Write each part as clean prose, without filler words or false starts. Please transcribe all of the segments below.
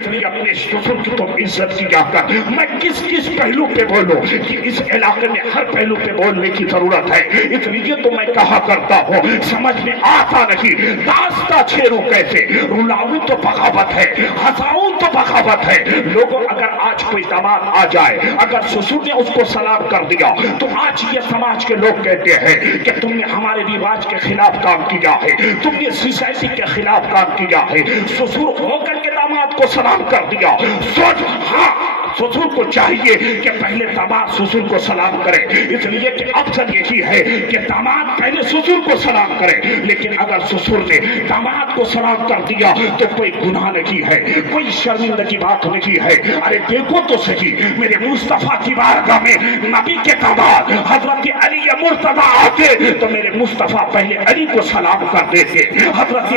اپنے سسر کی تم عزت کیا کر. میں کس کس پہلو پہ بولوں کہ اس علاقے میں ہر پہلو پہ بولنے کی ضرورت ہے. اس لیے تو میں کہا کرتا ہوں سمجھ میں آتا نہیں داستہ چھیروں کیسے, رلاؤں تو بغاوت ہے, ہنساؤں تو بغاوت ہے. لوگوں اگر آج کوئی داماد آ جائے, اگر سسر نے اس کو سلام کر دیا تو آج یہ سماج کے لوگ کہتے ہیں کہ تم نے ہمارے رواج کے خلاف کام کیا ہے, تم نے سوسائٹی کے خلاف کام کیا ہے. سسر ہو کر کے داماد کو سلام کر دیا. سوچ, ہاں سسر کو چاہیے کہ پہلے داماد سسر کو سلام کرے, اس لیے کہ افضل یہی ہے کہ داماد پہلے سسر کو سلام کرے. لیکن اگر سسر نے داماد کو سلام کر دیا تو کوئی گناہ نہیں ہے, کوئی شرمندگی بات نہیں ہے. ارے دیکھو تو صحیح, میرے مصطفیٰ کی بارگاہ میں نبی کے داماد حضرت علی مرتضیٰ آتے تو میرے مصطفیٰ پہلے علی کو سلام کر دیتے. حضرت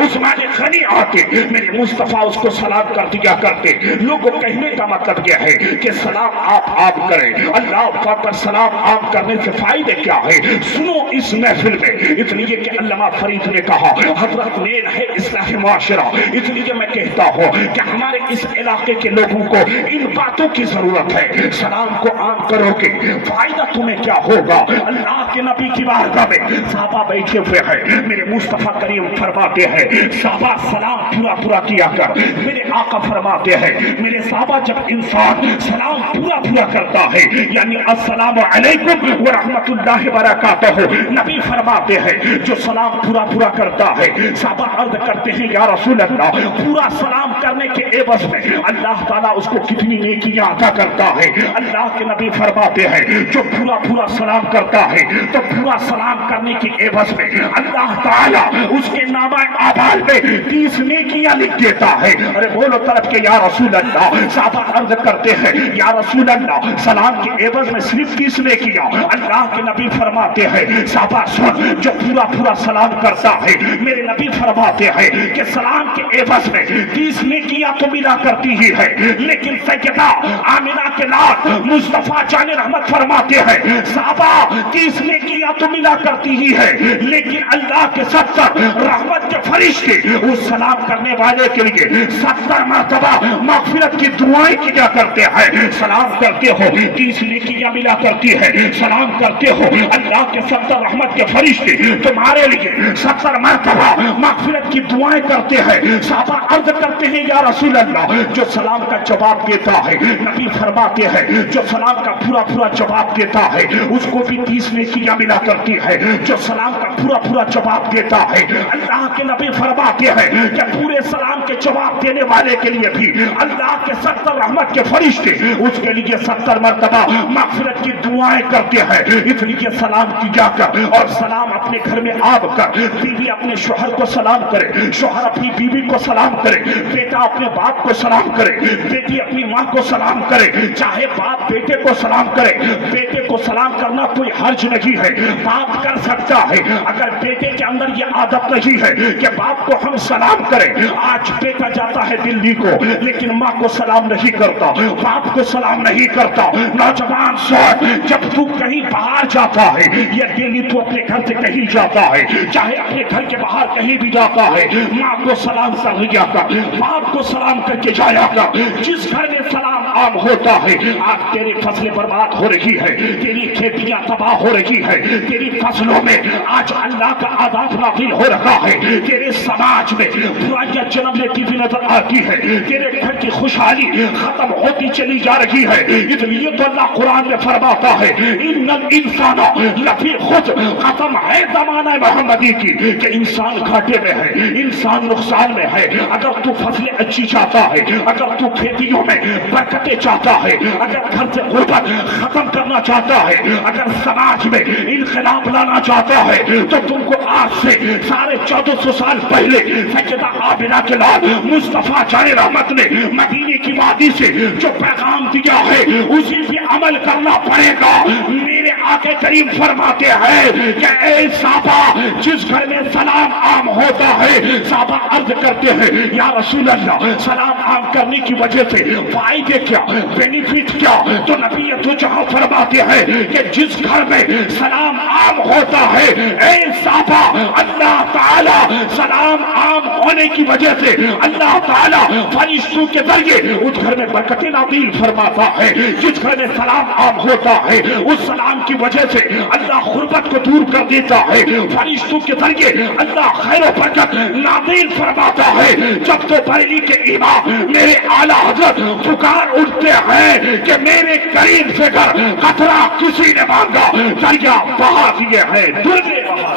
عثمان غنی آتے, میرے مصطفیٰ اس کو سلام کر دیا کرتے. لوگوں کہنے کا مطلب یہ ہے کہ سلام آپ کریں, اللہ پاک پر سلام عام کرنے سے فائدے کیا ہے. سنو اس محفل میں, اس لیے کہ علامہ فرید نے کہا حضرت نین ہے اصلاح معاشرہ. اس لیے میں کہتا ہوں کہ ہمارے اس علاقے کے لوگوں کو ان باتوں کی ضرورت ہے. سلام کو عام کرو گے فائدہ تمہیں کیا ہوگا. اللہ کے نبی کی بارگاہ میں صحابہ بیٹھے ہوئے ہیں, میرے مصطفیٰ کریم فرماتے ہیں صحابہ سلام پورا کیا کر. میرے آقا فرماتے ہیں میرے صحابہ جب انسان سلام پورا کرتا ہے یعنی السلام علیکم ورحمت اللہ وبرکاتہ, نبی فرماتے ہیں جو سلام پورا کرتا ہے, صحابہ عرض کرتے ہیں یا رسول اللہ پورا سلام کرنے کے عوض میں اللہ تعالیٰ اس کو کتنی نیکیاں عطا کرتا ہے. اللہ کے نبی فرماتے ہیں جو پورا سلام کرتا ہے تو پورا سلام کرنے کے عوض میں اللہ تعالیٰ اس کے نامہ اعمال میں 30 نیکیاں لکھ دیتا ہے. ارے بولو طرف کے یا رسول اللہ. صحابہ عرض کرتے ہیں یا رسول اللہ سلام کے عوض میں صرف 30 نیکیاں. اللہ کے نبی فرماتے ہیں صحابہ سن جو پورا سلام کرتا ہے, میرے نبی فرماتے ہیں کہ سلام کے عوض میں 30 نیکیاں تو ملا کرتی ہی ہے. لیکن سیدہ آمنہ کے لال مصطفیٰ جان رحمت فرماتے ہیں صحابہ 30 نیکیاں تو ملا کرتی ہی ہے, لیکن اللہ کے 70 رحمت کے فرشتے اس سلام کرنے والے کے لیے 70 مرتبہ مغفرت کی دعائیں کیا کرتے ہیں. سلام کرتے ہو 30 نیکیاں ملا کرتی ہے, سلام کرتے ہو اللہ کے 70 رحمت کے فرشتے تمہارے لیے 70 مرتبہ مغفرت کی دعائیں کرتے ہیں. صحابہ عرض کرتے ہیں یا رسول اللہ جو سلام کا جواب دیتا ہے, نبی فرماتے ہیں جو سلام کا پورا جواب دیتا ہے اس کو بھی 30 نیکیاں ملا کرتی ہے. جو سلام کا پورا جواب دیتا ہے اللہ کے نبی فرماتے ہیں کہ پورے سلام کے جواب دینے والے کے لیے بھی اللہ کے 70 رحمت کے فرشتے اس کے لیے 70 مرتبہ مغفرت کی دعائیں کرتے ہیں. اس لیے سلام کیا کر, اور سلام اپنے گھر میں آب کر. بیوی اپنے شوہر کو سلام کرے, شوہر اپنی بیوی کو سلام کرے, بیٹا اپنے باپ کو سلام کرے, بیٹی اپنی ماں کو سلام کرے. چاہے باپ بیٹے کو سلام کرے, بیٹے کو سلام کرنا کوئی حرج نہیں ہے, باپ کر سکتا ہے. اگر بیٹے کے اندر یہ عادت نہیں ہے کہ باپ کو ہم سلام کریں, آج بیٹا جاتا ہے دلی کو لیکن ماں کو سلام نہیں کرتا, باپ کو سلام نہیں کرتا. نوجوان سوچ, جب تو کہیں باہر جاتا ہے یا ڈیلی تو اپنے گھر سے کہیں جاتا ہے, چاہے اپنے گھر کے باہر کہیں بھی جاتا ہے, ماں کو سلام کر لیا کر, باپ کو سلام کر کے جایا کر. جس گھر میں سلام عام ہوتا ہے آج تیری فصلیں برباد ہو رہی ہے, تیری کھیتیاں تباہ ہو رہی ہے, تیری فصلوں میں آج اللہ کا عذاب نازل ہو رہا ہے, تیرے سماج میں برائیاں جنم لیتی ہوئی نظر آتی ہے, تیرے گھر کی خوشحالی ختم ہوتی چلی جا رہی ہے. اس لیے تو اللہ قرآن میں فرماتا ہے ان الانسان لفی خسر, ختم ہے زمانہ محمدی کی کہ انسان گھاٹے میں ہے, انسان نقصان میں ہے. اگر تو فصلیں اچھی چاہتا ہے, اگر تو کھیتیوں میں برکتیں چاہتا ہے, اگر گھر سے غربت ختم کرنا چاہتا ہے, اگر سماج میں انقلاب لانا چاہتا ہے تو تم کو آج سے 1450 سال پہلے سیدہ آمنہ کے لال مصطفیٰ جان رحمت نے مدینے کی وادی سے جو پیغام دیا ہے اسی پہ عمل کرنا پڑے گا. میرے آقا کریم فرماتے ہیں کہ اے صحابہ جس گھر میں سلام عام ہوتا ہے، صحابہ عرض کرتے ہیں یا رسول اللہ سلام عام کرنے کی وجہ سے فائدے کیا، بینیفٹ کیا؟ تو نبی تو جہاں فرماتے ہیں کہ جس گھر میں سلام عام ہوتا ہے اے صحابہ اللہ تعالی سلام عام ہونے کی وجہ سے اللہ تعالی فرشتوں کے ذریعے اس گھر میں برکتیں نازل فرماتا ہے۔ جس گھر میں سلام عام ہوتا ہے اس سلام کی وجہ سے اللہ غربت کو دور کر دیتا ہے، فرشتوں کے ذریعے اللہ خیر و برکت نازل فرماتا ہے۔ جب تو بریلی کے امام میرے اعلیٰ حضرت پکار اٹھتے ہیں کہ میرے قریب سے گھر قطرہ کسی نے مانگا دریا بہا دیے ہیں، درجے بہا۔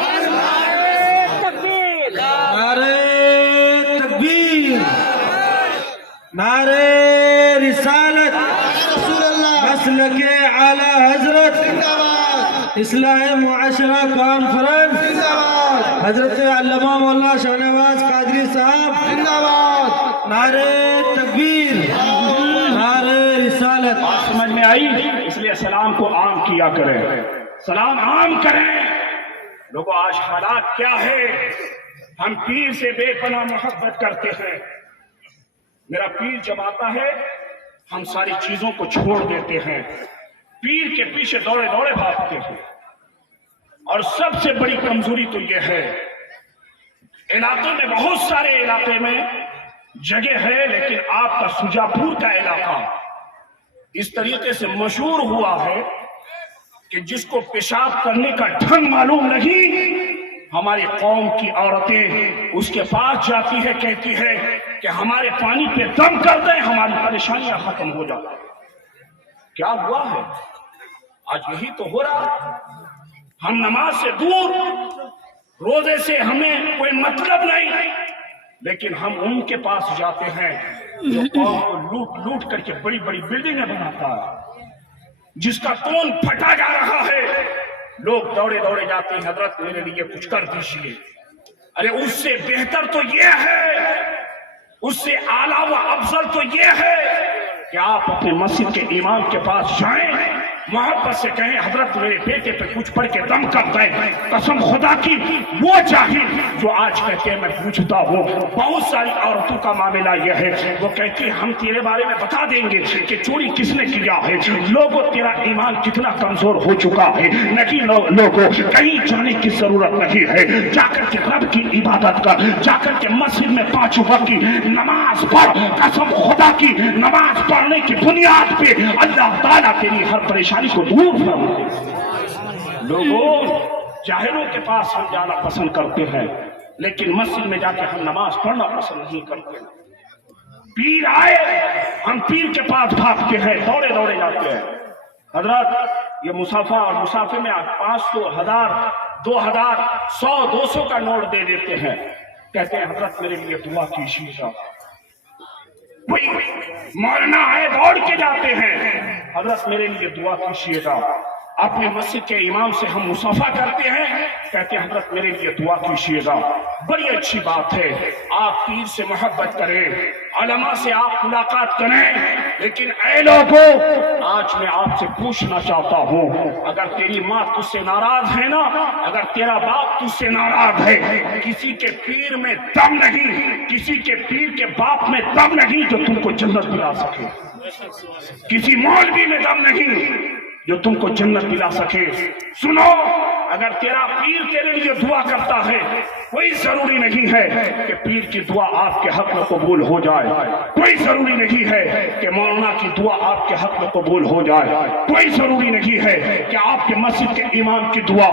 نعرہ تکبیر، نعرہ رسالت، مسلک اعلی حضرت، اصلاح معاشرہ کانفرنس، حضرت علامہ مولانا شاہ نواز قادری صاحب، نعرہ تکبیر، نعرہ رسالت۔ سمجھ میں آئی؟ اس لیے سلام کو عام کیا کریں، سلام عام کریں۔ لوگوں آج حالات کیا ہے؟ ہم پیر سے بے پناہ محبت کرتے ہیں، میرا پیر جب آتا ہے ہم ساری چیزوں کو چھوڑ دیتے ہیں، پیر کے پیچھے دوڑے دوڑے بھاگتے ہیں۔ اور سب سے بڑی کمزوری تو یہ ہے علاقے میں، بہت سارے علاقے میں جگہ ہے لیکن آپ کا سجاپور کا علاقہ اس طریقے سے مشہور ہوا ہے کہ جس کو پیشاب کرنے کا ڈھنگ معلوم نہیں، ہماری قوم کی عورتیں اس کے پاس جاتی ہے، کہتی ہے کہ ہمارے پانی پہ دم کر دیں ہماری پریشانیاں ختم ہو جائیں۔ کیا ہوا ہے؟ آج یہی تو ہو رہا ہے، ہم نماز سے دور، روزے سے ہمیں کوئی مطلب نہیں، لیکن ہم ان کے پاس جاتے ہیں جو قوم کو لوٹ لوٹ کر کے بڑی بڑی بلڈنگیں بناتا ہے، جس کا کون پھٹا جا رہا ہے، لوگ دوڑے دوڑے جاتے ہیں حضرت میرے لیے کچھ کر دیجیے۔ ارے اس سے بہتر تو یہ ہے، اس سے اعلیٰ و افضل تو یہ ہے کہ آپ اپنے مسجد کے امام کے پاس جائیں، محبت سے کہیں حضرت میرے بیٹے پہ کچھ پڑھ کے دم کر دیں۔ قسم خدا کی وہ جاہل جو آج کہتے ہیں میں پوچھتا ہوں، بہت ساری عورتوں کا معاملہ یہ ہے، وہ کہتی ہیں ہم تیرے بارے میں بتا دیں گے کہ چوری کس نے کیا ہے۔ لوگوں تیرا ایمان کتنا کمزور ہو چکا ہے، نہیں لوگوں کہیں جانے کی ضرورت نہیں ہے، جا کر کے رب کی عبادت کر، جا کر کے مسجد میں 5 وقت کی نماز پڑھ۔ قسم خدا کی نماز پڑھنے کی بنیاد پہ اللہ تعالیٰ تیری ہر پریشانی کو دور فرمائے۔ لوگوں جاہلوں کے پاس ہم جانا پسند کرتے ہیں لیکن مسجد میں جا کے ہم نماز پڑھنا پسند نہیں کرتے۔ پیر آئے ہم پیر کے پاس بھاگتے ہیں، دوڑے دوڑے جاتے ہیں۔ حضرت یہ مسافہ اور مسافے میں 500 1000 2000 100 200 کا نوٹ دے دیتے ہیں، کہتے ہیں حضرت میرے لیے دعا کیجیے گا۔ وہی مولانا آئے دوڑ کے جاتے ہیں، حضرت میرے لیے دعا کیجیے گا۔ اپنے مسجد کے امام سے ہم مصافحہ کرتے ہیں، کہتے ہیں حضرت میرے لیے دعا کیجیے گا۔ بڑی اچھی بات ہے، آپ پیر سے محبت کریں، علماء سے آپ ملاقات کریں، لیکن اے لوگوں آج میں آپ سے پوچھنا چاہتا ہوں، اگر تیری ماں تجھ سے ناراض ہے نا، اگر تیرا باپ تجھ سے ناراض ہے، کسی کے پیر میں دم نہیں، کسی کے پیر کے باپ میں دم نہیں جو تم کو جنت دلا سکے، کسی مولوی میں دم نہیں جو تم کو جنت دلا سکے۔ سنو، اگر تیرا پیر تیرے لیے دعا کرتا ہے، کوئی ضروری نہیں ہے کہ پیر کی دعا آپ کے حق میں قبول ہو جائے، کوئی ضروری نہیں ہے کہ مولانا کی دعا آپ کے حق میں قبول ہو جائے، کوئی ضروری نہیں ہے کہ آپ کے مسجد کے امام کی دعا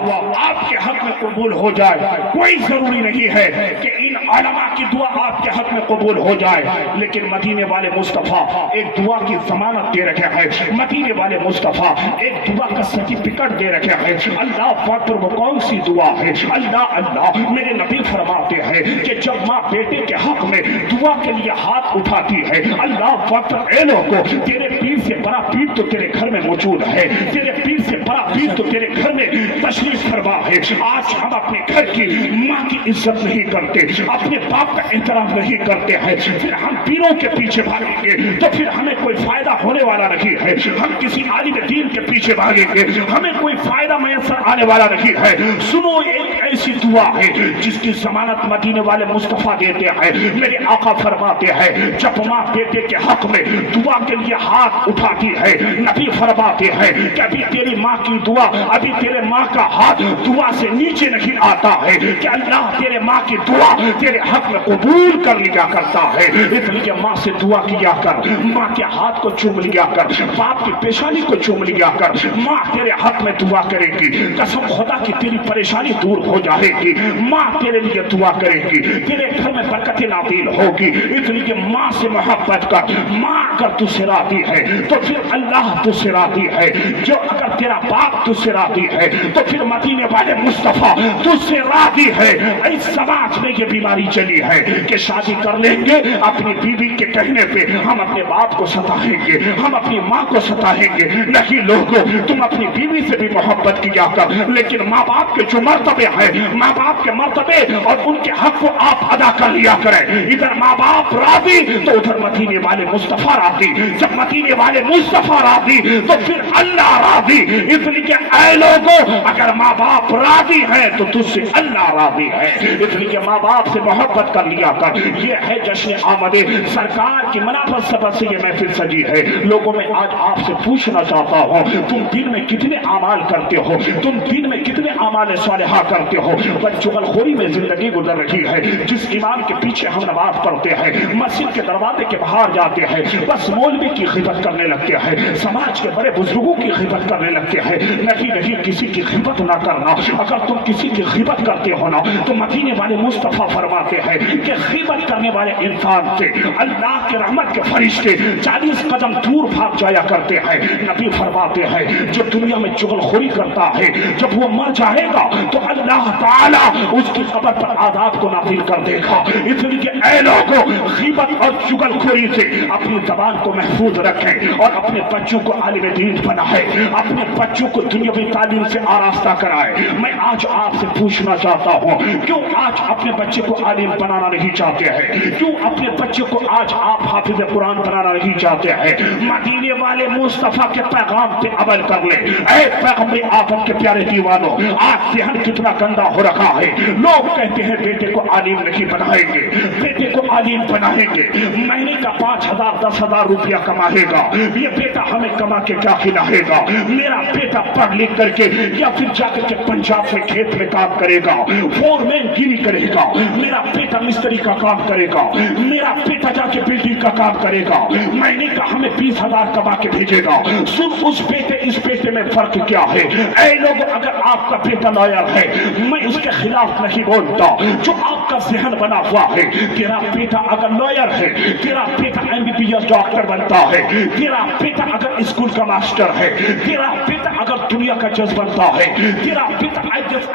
آپ کے حق میں قبول ہو جائے، کوئی ضروری نہیں ہے کہ ان علماء کی دعا آپ کے حق میں قبول ہو جائے، لیکن مدینے والے مصطفیٰ ایک دعا کی ضمانت دے رکھے ہیں، مدینے والے مصطفیٰ ایک دعا کا سرٹیفکیٹ دے رکھے ہیں۔ اللہ پاک پر وہ کون سی دعا ہے؟ اللہ اللہ میرے नबी फरमाते हैं कि जब माँ बेटे के हक में दुआ के लिए हाथ उठाती है, अल्लाह अकबर, ए लोगों, तेरे पीर से बड़ा पीर तो तेरे घर में मौजूद है, तेरे पीर से बड़ा पीर तो तेरे घर में तशरीफ फरमा है। आज हम अपने घर की माँ की इज्जत नहीं करते, अपने बाप का एहतराम नहीं करते हैं, फिर हम पीरों के पीछे भागेंगे तो फिर हमें कोई फायदा होने वाला नहीं है। हम किसी आलिम दीन के पीछे भागेंगे, हमें कोई फायदा मैसर आने वाला नहीं है। सुनो, एक ऐसी दुआ है जिसकी जमानत मदीने वाले मुस्तफा देते हैं। मेरे आका फरमाते हैं, जब माँ बेटे के हक में दुआ के लिए हाथ उठाती है, नबी फरमाते हैं कि अभी तेरी माँ की दुआ, अभी तेरे माँ का हाथ दुआ से नीचे नहीं आता है कि अल्लाह तेरे माँ की दुआ तेरे हक में कबूल कर लिया करता है। इसलिए माँ से दुआ किया कर, माँ के हाथ को चूम लिया कर, बाप की पेशानी को चूम लिया कर। माँ तेरे हक में दुआ करेगी, कसम खुदा की तेरी परेशानी दूर हो जाएगी। माँ तेरे लिए दुआ करेगी, तेरे घर में बरकतें नाज़िल होगी। इसलिए माँ से मोहब्बत कर। माँ अगर तुझसे राजी है तो फिर अल्लाह तुझसे राजी है। जो अगर तेरा बाप तुझसे राजी है तो फिर मदीने वाले मुस्तफा तुझसे राजी है। इस समाज में ये बीमारी चली है कि शादी कर लेंगे, अपनी बीवी के कहने पे हम अपने बाप को सताएंगे, हम अपनी माँ को सताएंगे। नहीं लोगों, तुम अपनी बीवी से भी मोहब्बत किया कर, लेकिन माँ बाप के जो मर्तबे हैं, माँ बाप के मर्तबे और उनके हक को आप अदा कर लिया करें। इधर माँ बाप राजी तो उधर मदीने वाले मुस्तफा राजी। जब मदीने वाले मुस्तफा राजी तो फिर अल्लाह राजी। इसलिए ऐ लोगों, अगर माँ बाप राजी है तो तुझसे अल्लाह राजी है। इसलिए माँ बाप से मोहब्बत कर लिया कर। ये है जश्न आमदे सरकार की मनाफत सबब से ये महफिल सजी है। लोगों में आज आपसे पूछना चाहता हूँ, तुम दिन में कितने अमाल करते हो? तुम दिन में कितने अमाल सालिहा करते हो? बस चुगलखोरी में जिंदगी गुजर रही है। जिस इमाम के पीछे हम नमाज पढ़ते हैं, मस्जिद के दरवाजे के बाहर जाते हैं, बस मौलवी की खिदमत करने लगते हैं, समाज के बड़े बुजुर्गों की खिदमत करने लगते हैं। नहीं नहीं, किसी की खिदमत ना करना। अगर तुम किसी की खिदमत करते हो ना तो मदीने वाले मुस्तफा फरमाते हैं कि खिदमत करने वाले इंसान से अल्लाह के रहमत के फरिश्ते 40 कदम दूर भाग जाया करते हैं। नबी फरमाते हैं, जो दुनिया में चुगलखोरी करता है, जब वो मर जाएगा तो अल्लाह ताला उसकी कब्र पर आदाब को नाज़िल कर देगा। इसलिए ऐ लोगों, गीबत और चुगलखोरी से अपनी जबान को महफूज रखें और अपने बच्चों को आलिम दीन बनाए, अपने बच्चों को दुनियावी तालीम से आरास्ता कराए। मैं आज आपसे पूछना चाहता हूँ, क्यों आज अपने बच्चे को आलिम बनाना नहीं चाहते हैं? क्यों अपने बच्चे को आज आप हाफिज कुरान बनाना नहीं चाहते हैं? मदीने वाले मुस्तफा के पैगाम पे अमल कर ले। ऐ पैगंबर आदम के प्यारे दीवानों, आज जहन कितना गंदा हो रखा है। लोग कहते हैं बेटे को आलिम नहीं बनाएंगे, बेटे को आलिम बनाएंगे, महीने का 5,000 10,000 रुपया कमाएगा, ये बेटा हमें कमा के क्या खिलाएगा? मेरा बेटा पढ़ लिख करके या फिर जाकर के पंजाब में खेत में काम करेगा, फोरमैन गिरी करेगा, मेरा बेटा मिस्त्री का काम करेगा, मेरा बेटा जाके बिल्डिंग का काम करेगा, महीने का हमें 20,000 कमा के भेजेगा। सुन, उस बेटे इस बेटे में फर्क क्या है? ऐ लोग, अगर आपका बेटा लॉयर है, मैं उसके खिलाफ नहीं बोलता। जो आपका जहन बना हुआ है, तेरा बेटा अगर लॉयर है, तेरा बेटा MBBS डॉक्टर बनता है, तेरा बेटा अगर स्कूल का मास्टर है, तेरा बेटा अगर दुनिया का जज बनता है, तेरा बेटा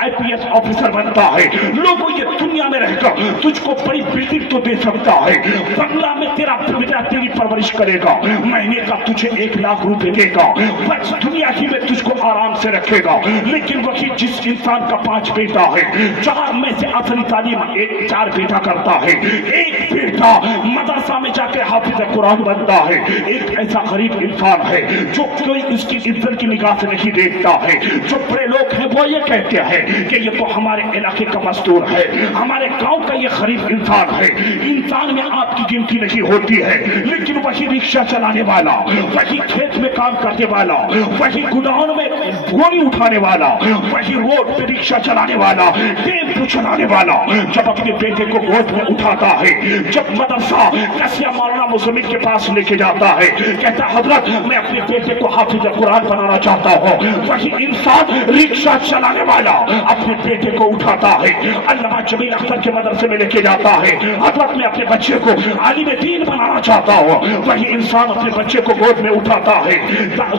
IPS ऑफिसर बनता है, लोगों ये दुनिया में रहकर तुझको बड़ी बिल्डिंग तो दे सकता है, बंगला में तेरा बेटा तेरी परवरिश करेगा, महीने का तुझे 1 लाख रुपए देगा, बस दुनिया ही में तुझको आराम से रखेगा। लेकिन वही जिस इंसान का 5 बेटा है, 4 में से असली तालीम 4 बेटा करता है, 1 बेटा मदरसा में जाके हाफिज कुरान बनता है, एक ऐसा गरीब इंसान है जो कोई इसकी इज्जत की निगाह से नहीं देखता है। जो बड़े लोग हैं वो ये कहते हैं कि ये तो हमारे इलाके का मजदूर है, हमारे गांव का ये गरीब इंसान है। इंसान में आपकी गिनती नहीं होती है, लेकिन वही रिक्शा चलाने वाला, वही खेत में काम करने वाला, वही गोडाउन में गोनी उठाने वाला, वही रोड पे रिक्शा चलाने वाला, टेम्पो चलाने वाला, जब अपने बेटे को गोद में उठाता है, जब मदरसा कसिया मौलाना मुज़म्मिल के पास लेके जाता है, कहता हजरत मैं अपने बेटे को हाफिज कुरान बनाना चाहता हूँ। वही इंसान रिक्शा चलाने वाला अपने बेटे को उठाता है, अल्लामा जमील अख्तर के मदरसे में लेके जाता है, हजरत मैं अपने बच्चे को आलिम दीन बनाना चाहता हूँ। वही इंसान अपने बच्चे को गोद में उठाता है,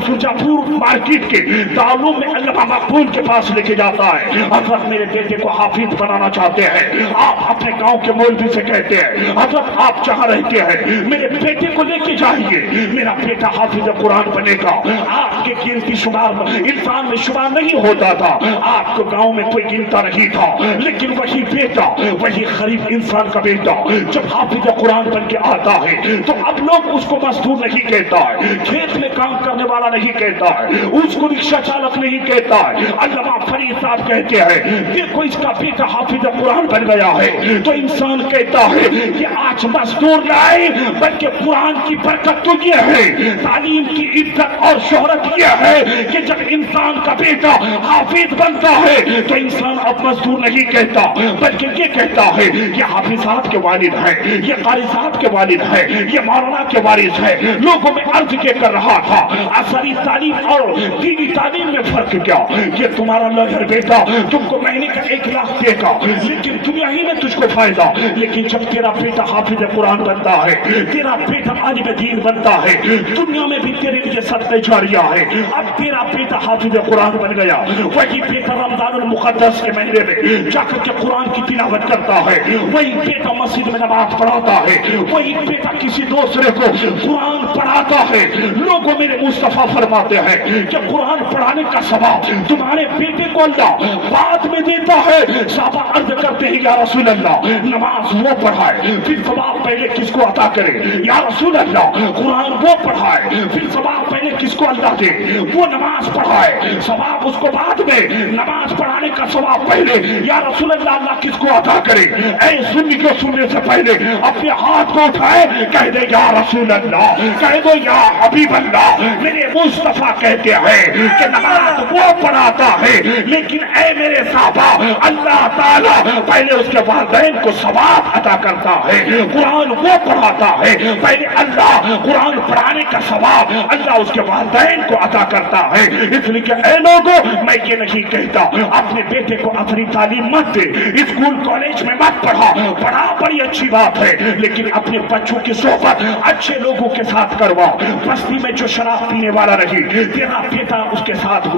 सुजापुर मार्केट के दारूम में अल्लामा मकबूल के पास लेके जाता है, हजरत मेरे बेटे को हाफिज बनाना चाहते हैं। आप अपने गांव के मौलवी से कहते हैं हजरत आप जहां रहते हैं मेरे बेटे को लेके जाइए, मेरा बेटा हाफिज कुरान बनेगा। आपके गिनती शुमार इंसान में शुमार नहीं होता था, आपको गांव में कोई गिनता नहीं था, लेकिन वही बेटा, वही गरीब इंसान का बेटा जब हाफिज कुरान बन के आता है तो अब लोग उसको मजदूर नहीं कहता है, खेत में काम करने वाला नहीं कहता है, उसको रिक्शा चालक नहीं कहता है। अल्लामा फरीद साहब कहते हैं देखो इसका बेटा हाफिज कुरान बन गया है, तो इंसान कहता है कि आज मजदूर लाए, बल्कि कुरान की बरकत तो ये है, तालीम की इज्जत और शोहरत ये है कि जब इंसान का बेटा हाफिज बनता है तो इंसान अब मजदूर नहीं कहता, बल्कि ये कहता है ये हाफिज साहब के वालिद है, ये कारी साहब के वालिद है, ये मौलाना के वारिस है। लोगों में अर्ज के कर रहा था असरी तालीम और दीनी तालीम में फर्क क्या, ये तुम्हारा लहर बेटा तुमको महीने का 1 लाख देगा लेकिन दुनिया ही में तुझको फायदा, लेकिन जब तेरा बेटा हाफिज कुरान बनता है, तेरा बेटा आलिम दीन बनता है, दुनिया में भी तेरे लिए सदक़े जारिया है। अब तेरा बेटा हाफिज कुरान बन गया, वही बेटा रमजानुल मुक़द्दस के महीने में जाकर के कुरान की तिलावत करता है, वही बेटा मस्जिद में नमाज पढ़ाता है, वही बेटा किसी दूसरे को कुरान पढ़ाता है। लोगों मेरे मुस्तफा फरमाते हैं कि कुरान पढ़ाने का सवाब तुम्हारे बेटे को अल्लाह बाद में देता है। साहबा अर्ज करते हैं या रसूल अल्लाह नमाज वो पढ़ाए फिर सवाब पहले किसको अता करे, या रसूल अल्लाह कुरान वो पढ़ाए फिर सवाब पहले किसको अल्लाह दे, वो नमाज पढ़ाए सवाब उसको बाद में, नमाज पढ़ाने का सवाब पहले, या रसूल अल्लाह अल्लाह किसको अता करे। ऐ सुन्नी को सुनने से पहले अपने हाथ को उठाए, कह दे या रसूल अल्लाह, कह दो या हबीब अल्लाह, मेरे मुस्तफा कहते हैं कि नमाज वो पढ़ाता है, लेकिन ऐ मेरे साहबा अल्लाह ताला पहले उसके वालिदैन को सवाब अता करता है। कुरान वो पढ़ाता है, पहले अल्लाह कुरान पढ़ाने का सवाब अल्लाह उसके वालिदैन को अता करता है। इसलिए कि ऐ लोगों मैं ये नहीं कहता अपने बेटे को अपनी तालीम मत दे, स्कूल कॉलेज में मत पढ़ा बड़ी अच्छी बात है, लेकिन अपने बच्चों की सोहबत अच्छे लोगों के साथ करवाओ। बस्ती में जो शराब पीने वाला रही, तेरा बेटा उसके साथ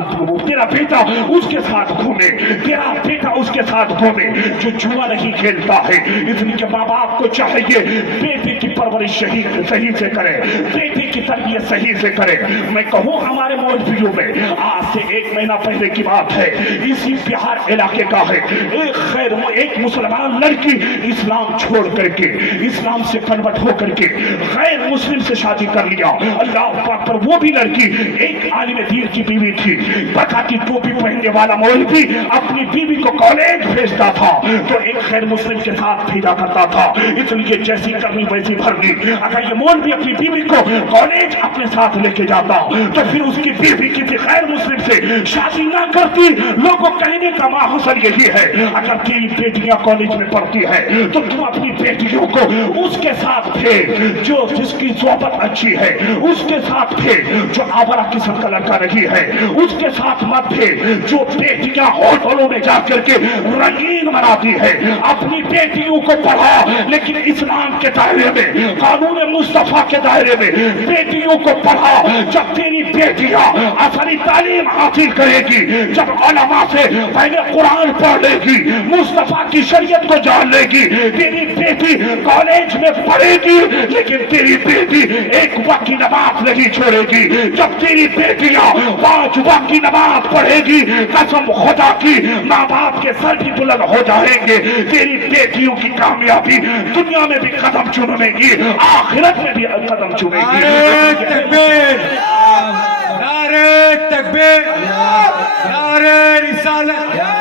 तेरा बेटा उसके साथ घूमे, तेरा बेटा उसके साथ घूमे, जो जुआ नहीं खेलता है। इसलिए माँ बाप को चाहिए बेटे की परवरिश सही से करे, बेटे की तरबियत सही से करे। मैं कहूँ हमारे मौलवियों में आज से 1 महीना पहले की बात है, इसी बिहार इलाके का है, एक मुसलमान लड़की इस्लाम छोड़ करके, इस्लाम से कन्वर्ट हो करके गैर मुस्लिम से शादी कर लिया। अल्लाह पाक पर वो भी लड़की एक आलिम दीन की बीवी थी। पता की टोपी पहनने वाला मौलवी अपनी बीवी को कॉलेज भेजता था तो एक गैर मुस्लिम के साथ भेजा करता था, इसलिए जैसी करनी वैसी भरनी। अगर ये मौलवी अपनी बीवी को कॉलेज अपने साथ लेके जाता तो फिर उसकी बीवी किसी गैर मुस्लिम से शादी ना करती। लोगों कहने का माहौल यही है, अगर तेरी बेटियां कॉलेज में पढ़ती है तो तुम अपनी बेटियों को उसके साथ भेज जो जिसकी सोहबत अच्छी है, उसके साथ भेज जो आवारा किस्म का लड़का नहीं है, उसके साथ मत भेज जो बेटियां होटलों में जाकर के रंगीन बनाती है। अपनी बेटियों को पढ़ा, लेकिन इस्लाम के दायरे में, कानून मुस्तफा के दायरे में बेटियों को पढ़ा। जब तेरी बेटियां असली तालीम हासिल करेगी, जब उलमा से पहले कुरान पढ़ लेगी, मुस्तफा की शरीयत को जान लेगी, तेरी बेटी कॉलेज में पढ़ेगी, लेकिन तेरी बेटी एक वक्त की नमाज नहीं छोड़ेगी। जब तेरी बेटियां 5 वक्त की नमाज पढ़ेगी, कसम खुदा की माँ बाप के सर भी बुलंद हो जाएंगे। तेरी बेटियों की कामयाबी दुनिया में भी कदम चुमेगी, आखिरत में भी कदम चुमेगी। नारे तकबीर, नारे तकबीर, नारे रिसालत।